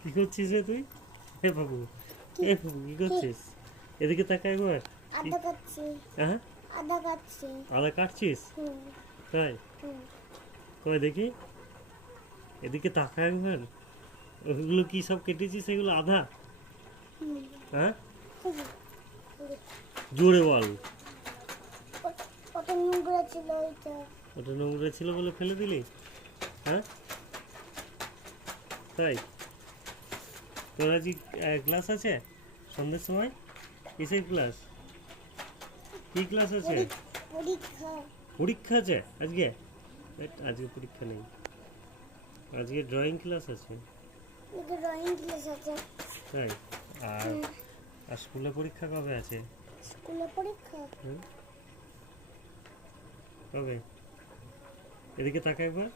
কি করছিস রে তুই? এ বাবু, এ বাবু কি করছিস? এদিকে তাকা একবার। আদা কাটছি। হ্যাঁ, আদা কাটছি। আদা কাটছিস? হুম তাই? হুম কই দেখি, এদিকে তাকা একবার। ওগুলো কি সব কেটেছিস? এগুলো আদা? হুম হ্যাঁ, হুম। জোরে বল। কত নোংরা ছিল ওইটা। ওটা নোংরা ছিল বলে ফেলে দিলি? হ্যাঁ, তাই? তোর আজকে ক্লাস আছে সন্ধ্যের সময়? কিসের ক্লাস? কি ক্লাস আছে? পরীক্ষা। পরীক্ষা আছে আজকে? আজকে পরীক্ষা নেই, আজকে ড্রয়িং ক্লাস আছে। ওকে ড্রয়িং ক্লাস আছে। তাই? আর আর স্কুলে পরীক্ষা কবে আছে? স্কুলে পরীক্ষা। হুম, কবে? এদিকে তাকা একবার।